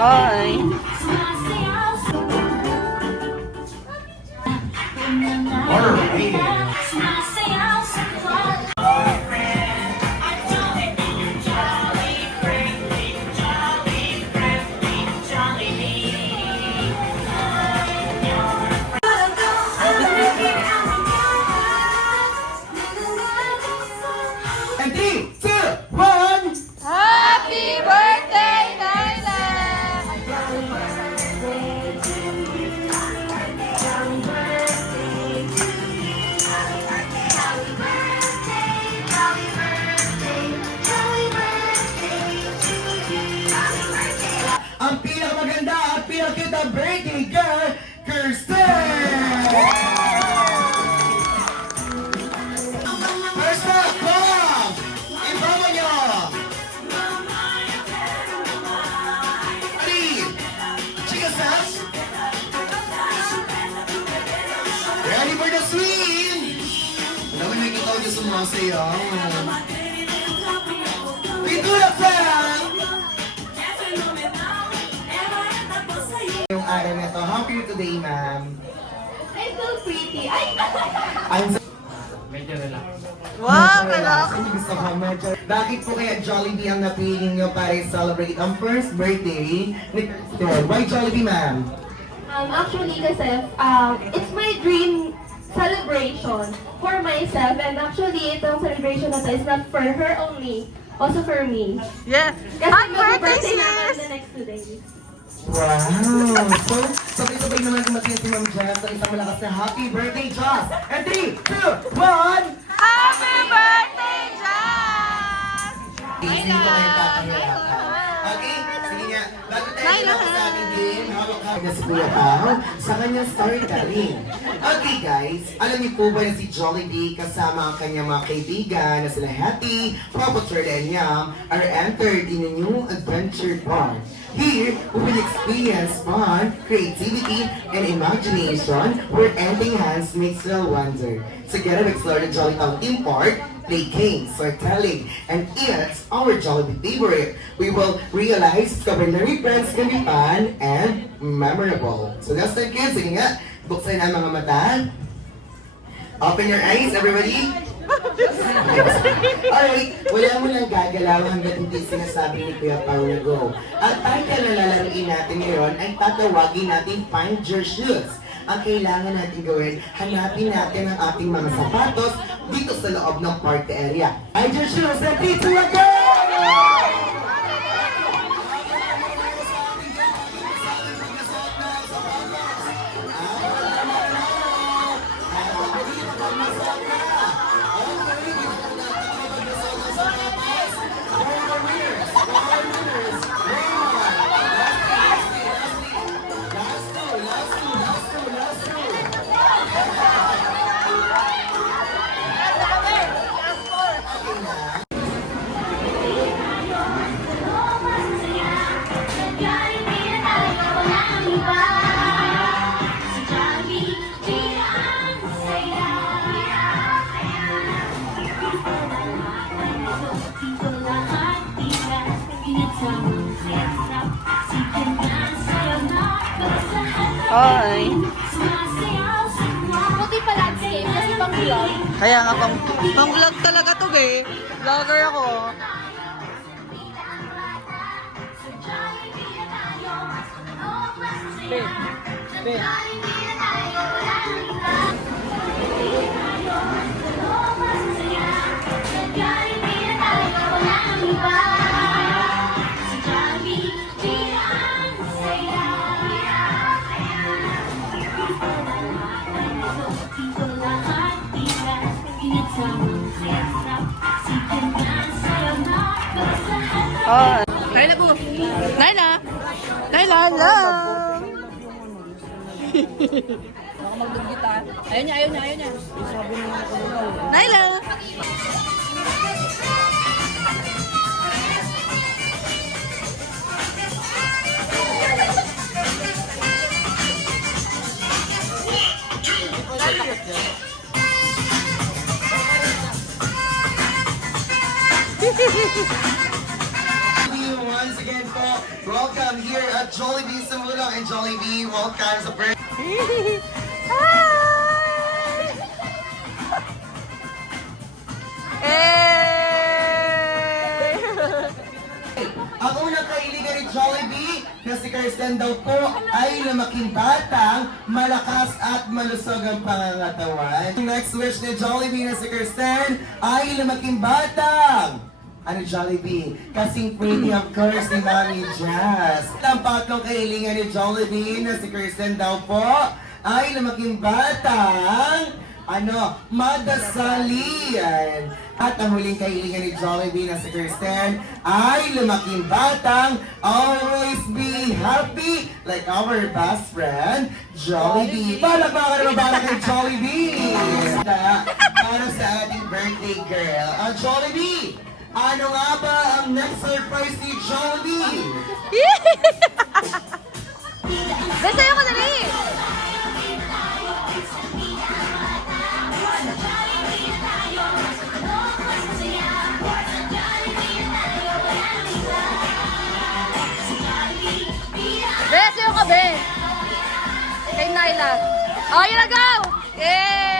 Hi. And 3, 2, 1. Happy birthday, Naila! Ang pinakamaganda at pinakita birthday girl, Kirsten! First up, Bob! Ibawa nyo! Ready? Chica Sass? Ready for the swing? Alam mo, nakikita ko niya sumasayaw. Pitulak lang! Yung araw na to. How are you today, ma'am? I feel pretty. Ay! I'm so... Wow, kalak! Gusto ko medyo. Bakit po kaya Jollibee ang napili niyo para i-celebrate ang first birthday ni Kirsten? Why Jollibee, ma'am? Actually, kasi, it's my dream celebration for myself. And actually, itong celebration na to is not for her only, also for me. Yes! Kasi Happy birthday, mag-birthday naman sis! the next 2 days. Wow! So, sabay-sabay naman kumatiin si Ma'am Jess sa isang malakas na happy birthday, Joss! And 3, 2, 1! Happy birthday, Jazz! Sino ko kayo tatahirapan? Okay, sige nga. Bago tayo lang sa ating game, hawak-hawak na si Kuya Pao sa kanyang storytelling. Okay guys, alam niyo po ba na si Jollibee kasama ang kanyang mga kaibigan na sila Hattie, Papa Turtle and Yum are entered in a new adventure park. Here, we will experience fun, creativity, and imagination where anything hands makes little wonder. Together, we explore the Jolly Town theme park, play games, storytelling, and eat our Jollibee favorite. We will realize culinary trends can be fun and memorable. So let's start, kids. Sige nga, buksan ang mga mata. Open your eyes, everybody. Alright, wala mo lang gagalaw hanggat hindi sinasabi ni Kuya Paolo go. At ang kalalaruin natin ngayon ay tatawagin natin Find Your Shoes. Ang kailangan natin gawin, hanapin natin ang ating mga sapatos dito sa loob ng party area. Find your shoes and 3, 2, 1, go! Hi! Buti pa landscape kasi pang vlog. Kaya nga pang vlog talaga to, eh. Vlogger ako. Hi! Naila po! Naila! Naila! Hello! Baka magdugit ah. Ayaw niya, ayaw niya, ayaw niya. Naila! Once again po, welcome here at Jollibee Samulong and Jollibee, welcome sa first. Ang unang kailigan ni Jollibee na si Kirsten daw po ay lumaking batang, malakas at malusog ang pangangatawan. Next wish ni Jollibee na si Kirsten ay lumaking batang. Ano Jollibee? Kasing pretty of course ni Mami Jazz. Ang pangatlong kahilingan ni Jollibee na si Kirsten daw po ay lumaking batang madasalian. At ang huling kahilingan ni Jollibee na si Kirsten ay lumaking batang always be happy like our best friend, Jollibee. Palakpakan naman para kay Jollibee! Para sa ating birthday girl, Jollibee! Ano nga ba ang next surprise ni Jollibee? Besayo ko dali! Besayo ka, be! Kay Nyla. Oh, yun na, go! Yay!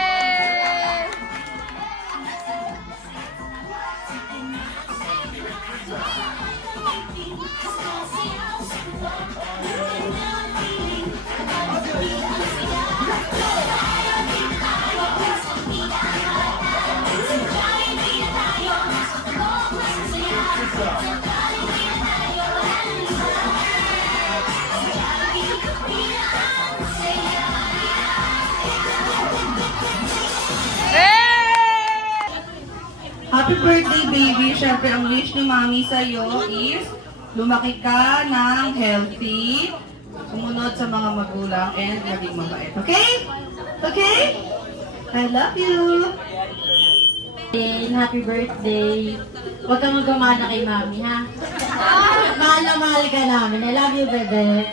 Happy birthday, baby! Siyempre, ang wish ni Mami sa'yo is lumaki ka ng healthy, sumunod sa mga magulang, and maging mabait. Okay? Okay? I love you! Happy birthday. Huwag kang magkamana kay Mami, ha? Mahal na mahal ka namin. I love you, bebe.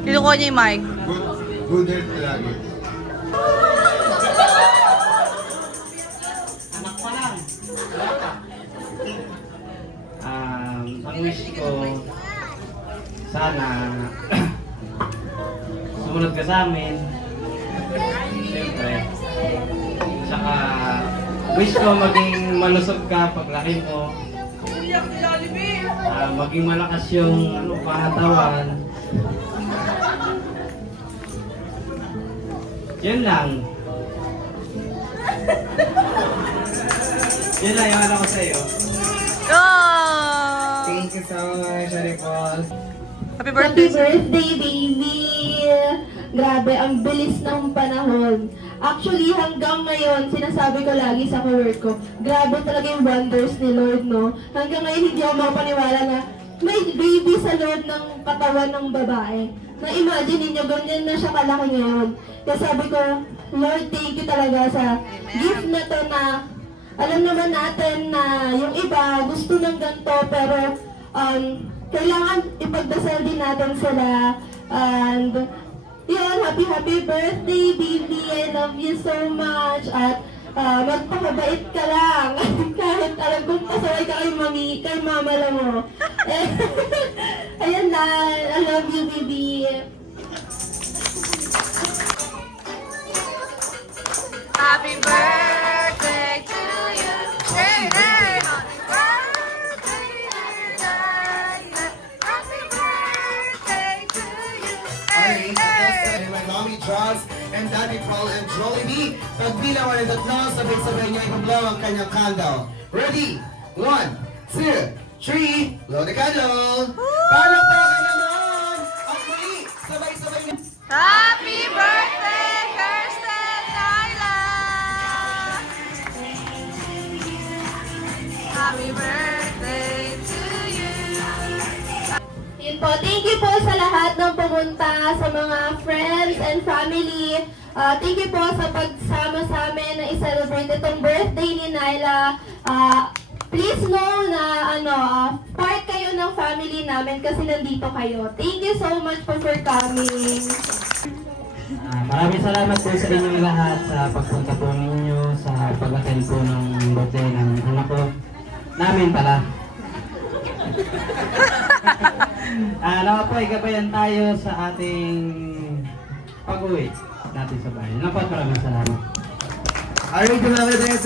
Kinukuha niya yung mic. Good health lagi. Anak pa lang. Wala pa. Ang wish ko, sana sumunod ka sa amin. Siyempre. Tsaka wish ko maging malusog ka paglaki mo. Maging malakas yung pangatawan. Yun lang. Yun lang yung ano ko sa'yo. Oh! Thank you so much, Aripol. Happy Happy birthday! birthday, baby! Grabe, ang bilis ng panahon. Actually, hanggang ngayon, sinasabi ko lagi sa work ko, grabe talaga yung wonders ni Lord, no? Hanggang ngayon, hindi ako makapaniwala na may baby sa loob ng katawan ng babae. Na-imagine ninyo, ganyan na siya kalaki ngayon. Kaya sabi ko, Lord, thank you talaga sa gift na to na alam naman natin na yung iba gusto ng ganito, pero kailangan ipagdasal din natin sila. And yun, happy birthday, baby! I love you so much! At magpakabait ka lang. Kahit alam kong pasaway ka kay mama lang mo. Ayan lang. I love you, baby. Happy birthday to you! Hey, hey! Happy birthday to you! Hey, hey! My mommy Charles and Daddy Paul and Jollibee. Pagbilang mo ng tatlo, sabay-sabay niya ipag-blow ang kanyang candle. Ready? 1, 2, 3, blow the candle! Palakpakan naman! Okay, sabay-sabay niya. Happy birthday, Kirsten Nyla! Happy birthday to you! Yun po, thank you po sa lahat ng pumunta, sa mga friends and family. Thank you po sa pagsama sa amin na i-celebrate itong birthday ni Nyla. Please know na part kayo ng family. family namin kasi nandito kayo. Thank you so much for coming. Maraming salamat po sa inyong lahat sa pagpunta po ninyo sa pag-attend po ng birthday ng anak ko. Namin pala. Nawa po, igabayan tayo sa ating pag-uwi natin sa bahay. Nawa po, maraming salamat. Alright, mga